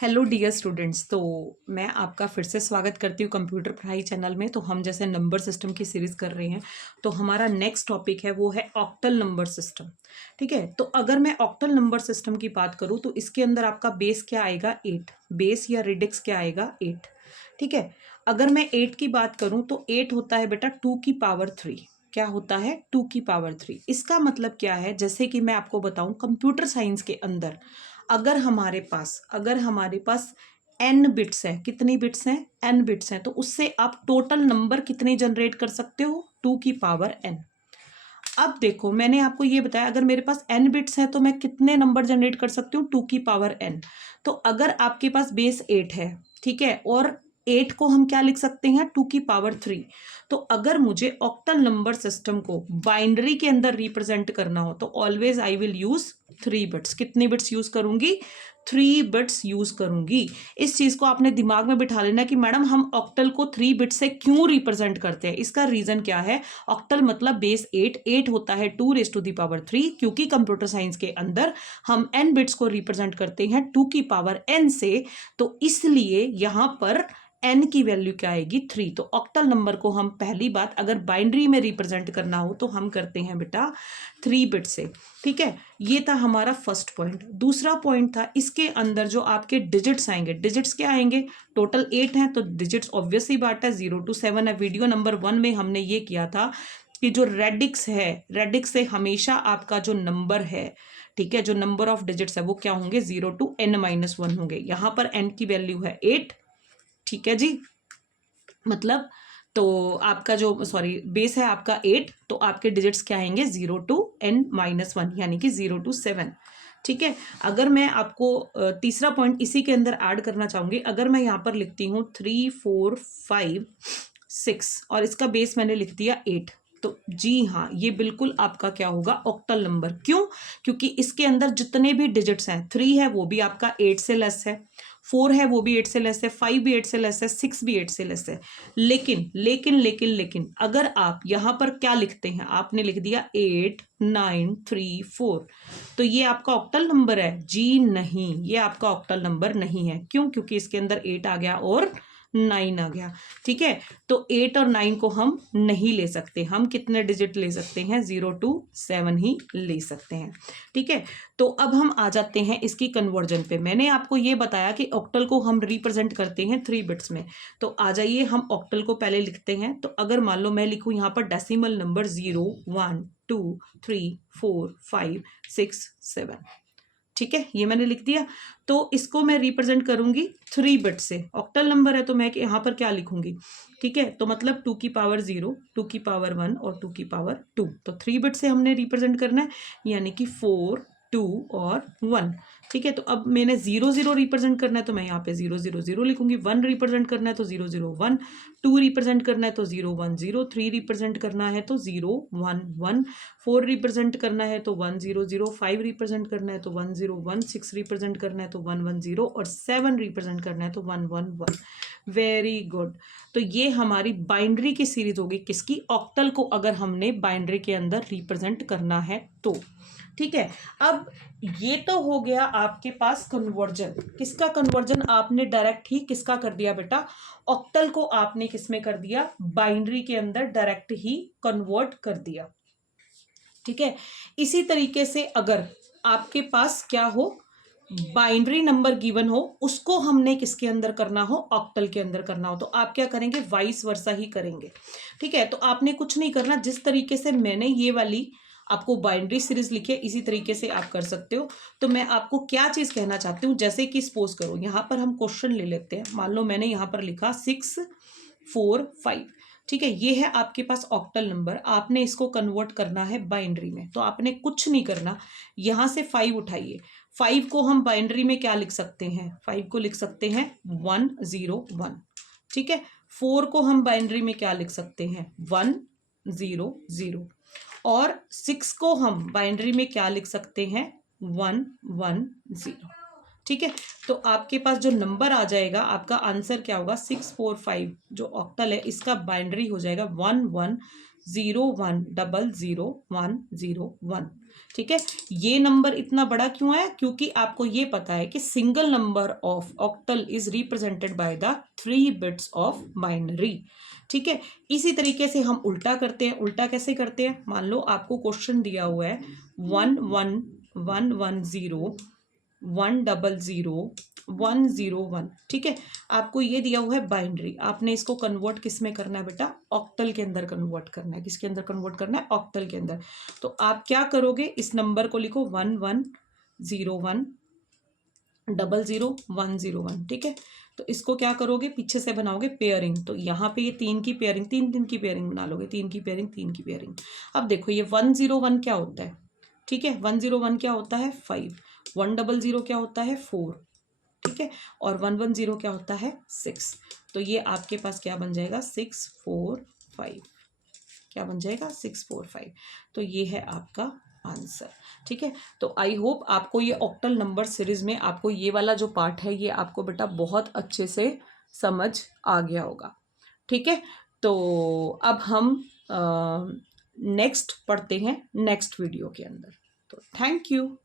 Hello dear students. तो मैं आपका फिर से स्वागत करती हूँ कंप्यूटर पढ़ाई चैनल में। तो हम जैसे नंबर सिस्टम की सीरीज़ कर रहे हैं, तो हमारा नेक्स्ट टॉपिक है वो है ऑक्टल नंबर सिस्टम। ठीक है, तो अगर मैं ऑक्टल नंबर सिस्टम की बात करूँ तो इसके अंदर आपका बेस क्या आएगा 8, बेस या रेडिक्स क्या आएगा 8। ठीक है, अगर मैं 8 की बात करूँ तो 8 होता है बेटा 2 की पावर 3। क्या होता है 2 की पावर 3। इसका मतलब क्या है, जैसे कि मैं आपको बताऊं कंप्यूटर साइंस के अंदर अगर हमारे पास n बिट्स है, कितनी बिट्स हैं n बिट्स हैं, तो उससे आप टोटल नंबर कितने जनरेट कर सकते हो 2 की पावर n। अब देखो मैंने आपको ये बताया अगर मेरे पास n बिट्स हैं तो मैं कितने नंबर जनरेट कर सकती हूँ 2 की पावर n। तो अगर आपके पास बेस 8 है, ठीक है, और 8 को हम क्या लिख सकते हैं 2 की पावर 3। तो अगर मुझे ऑक्टल नंबर सिस्टम को बाइनरी के अंदर रिप्रेजेंट करना हो तो always I will use 3 bits. कितनी बिट्स यूज करूंगी 3 बिट्स यूज करूंगी। इस चीज को आपने दिमाग में बिठा लेना कि मैडम हम ऑक्टल को 3 बिट से क्यों रिप्रेजेंट करते हैं। इसका रीजन क्या है, ऑक्टल मतलब बेस 8 होता है 2 रेज टू दी पावर 3, क्योंकि कंप्यूटर साइंस के अंदर हम n बिट्स को रिप्रेजेंट करते हैं 2 की पावर n से। तो इसलिए यहां पर n की वैल्यू क्या आएगी 3। तो ऑक्टल नंबर को हम पहली बात अगर बाइनरी में रिप्रेजेंट करना हो तो हम करते हैं बेटा 3 बिट से। ठीक है, ये था हमारा फर्स्ट पॉइंट। दूसरा पॉइंट था इसके अंदर जो आपके डिजिट्स आएंगे, डिजिट्स क्या आएंगे, टोटल 8 हैं तो डिजिट्स ऑब्वियस ही बात है 0 to 7 है। वीडियो नंबर 1 में हमने ये किया था कि जो रेडिक्स है, रेडिक्स से हमेशा आपका जो नंबर है, ठीक है, जो नंबर ऑफ डिजिट्स है वो क्या होंगे 0 to n-1 होंगे। यहां पर n की वैल्यू है 8। ठीक है जी, मतलब तो आपका जो सॉरी बेस है आपका 8, तो आपके डिजिट्स क्या आएंगे 0 to n-1 यानी कि 0 to 7। ठीक है, अगर मैं आपको तीसरा पॉइंट इसी के अंदर ऐड करना चाहूंगी, अगर मैं यहाँ पर लिखती हूँ 3 4 5 6 और इसका बेस मैंने लिख दिया 8, तो जी हाँ ये बिल्कुल आपका क्या होगा ऑक्टल नंबर। क्यों, क्योंकि इसके अंदर जितने भी डिजिट्स हैं, 3 है वो भी आपका 8 से लेस है, 4 है वो भी 8 से लेस है, 5 भी 8 से लेस है, 6 भी 8 से लेस है। लेकिन लेकिन लेकिन लेकिन अगर आप यहां पर क्या लिखते हैं, आपने लिख दिया 8 9 3 4, तो ये आपका ऑक्टल नंबर है जी नहीं, ये आपका ऑक्टल नंबर नहीं है। क्यों, क्योंकि इसके अंदर 8 आ गया और 9 आ गया। ठीक है, तो 8 और 9 को हम नहीं ले सकते, हम कितने डिजिट ले सकते हैं 0 to 7 ही ले सकते हैं। ठीक है, तो अब हम आ जाते हैं इसकी कन्वर्जन पे। मैंने आपको ये बताया कि ऑक्टल को हम रिप्रेजेंट करते हैं 3 बिट्स में, तो आ जाइए हम ऑक्टल को पहले लिखते हैं। तो अगर मान लो मैं लिखूं यहाँ पर डेसिमल नंबर 0 1 2 3 4 5 6 7, ठीक है, ये मैंने लिख दिया। तो इसको मैं रिप्रेजेंट करूंगी 3 बिट से। ऑक्टल नंबर है तो मैं यहाँ पर क्या लिखूंगी, ठीक है, तो मतलब 2 की पावर 0, 2 की पावर 1 और 2 की पावर 2। तो 3 बिट से हमने रिप्रेजेंट करना है, यानी कि 4 2 और 1। ठीक है, तो अब मैंने 0 0 रिप्रेजेंट करना है तो मैं यहाँ पे 0 0 0 लिखूंगी। 1 रिप्रेजेंट करना है तो 0 0 1, 2 रिप्रेजेंट करना है तो 0 1 0, 3 रिप्रेजेंट करना है तो 0 1 1, 4 रिप्रेजेंट करना है तो 1 0 0, 5 रिप्रेजेंट करना है तो 1 0 1, 6 रिप्रेजेंट करना है तो 1 1 0 और 7 रिप्रेजेंट करना है तो 1 1 1। Very good. तो ये हमारी बाइनरी की सीरीज होगी किसकी, ऑक्टल को अगर हमने बाइनरी के अंदर रिप्रेजेंट करना है तो। ठीक है, अब ये तो हो गया आपके पास कन्वर्जन। किसका कन्वर्जन, आपने डायरेक्ट ही किसका कर दिया बेटा, ऑक्टल को आपने किसमें कर दिया, बाइनरी के अंदर डायरेक्ट ही कन्वर्ट कर दिया। ठीक है, इसी तरीके से अगर आपके पास क्या हो, बाइनरी नंबर गिवन हो, उसको हमने किसके अंदर करना हो, ऑक्टल के अंदर करना हो, तो आप क्या करेंगे वाइस वर्सा ही करेंगे। ठीक है, तो आपने कुछ नहीं करना, जिस तरीके से मैंने ये वाली आपको बाइनरी सीरीज लिखी है इसी तरीके से आप कर सकते हो। तो मैं आपको क्या चीज कहना चाहती हूँ, जैसे कि सपोज करो यहाँ पर हम क्वेश्चन ले लेते हैं। मान लो मैंने यहाँ पर लिखा 6 4 5, ठीक है, ये है आपके पास ऑक्टल नंबर। आपने इसको कन्वर्ट करना है बाइनरी में, तो आपने कुछ नहीं करना, यहां से 5 उठाइए। 5 को हम बाइनरी में क्या लिख सकते हैं, 5 को लिख सकते हैं 1 0 1। ठीक है, 4 को हम बाइनरी में क्या लिख सकते हैं 1 0 0 और 6 को हम बाइनरी में क्या लिख सकते हैं 1 1 0। ठीक है, तो आपके पास जो नंबर आ जाएगा, आपका आंसर क्या होगा 6 4 5, जो ऑक्टल है इसका बाइनरी हो जाएगा 1 1 0100101। ठीक है, ये नंबर इतना बड़ा क्यों है? क्योंकि आपको ये पता है कि single number of octal is represented by the 3 bits of binary. ठीक है, इसी तरीके से हम उल्टा करते हैं। उल्टा कैसे करते हैं? मान लो आपको क्वेश्चन दिया हुआ है 11110 100 101। ठीक है, आपको ये दिया हुआ है बाइनरी, आपने इसको कन्वर्ट किस में करना है बेटा? ऑक्टल के अंदर कन्वर्ट करना है। किसके अंदर कन्वर्ट करना है? ऑक्टल के अंदर। तो आप क्या करोगे? इस नंबर को लिखो 110100101। ठीक है, तो इसको क्या करोगे? पीछे से बनाओगे पेयरिंग। तो यहाँ पे ये 3 की पेयरिंग, 3 की पेयरिंग बना लोगे, 3 की पेयरिंग, 3 की पेयरिंग। अब देखो ये 101 क्या होता है? ठीक है, 101 क्या होता है? 5। 100 क्या होता है? 4। ठीक है, और 110 क्या होता है? 6। तो ये आपके पास क्या बन जाएगा? 645। क्या बन जाएगा? 645। तो ये है आपका आंसर। ठीक है, तो आई होप आपको ये ऑक्टल नंबर सीरीज में आपको ये वाला जो पार्ट है ये आपको बेटा बहुत अच्छे से समझ आ गया होगा। ठीक है, तो अब हम नेक्स्ट पढ़ते हैं नेक्स्ट वीडियो के अंदर। तो थैंक यू।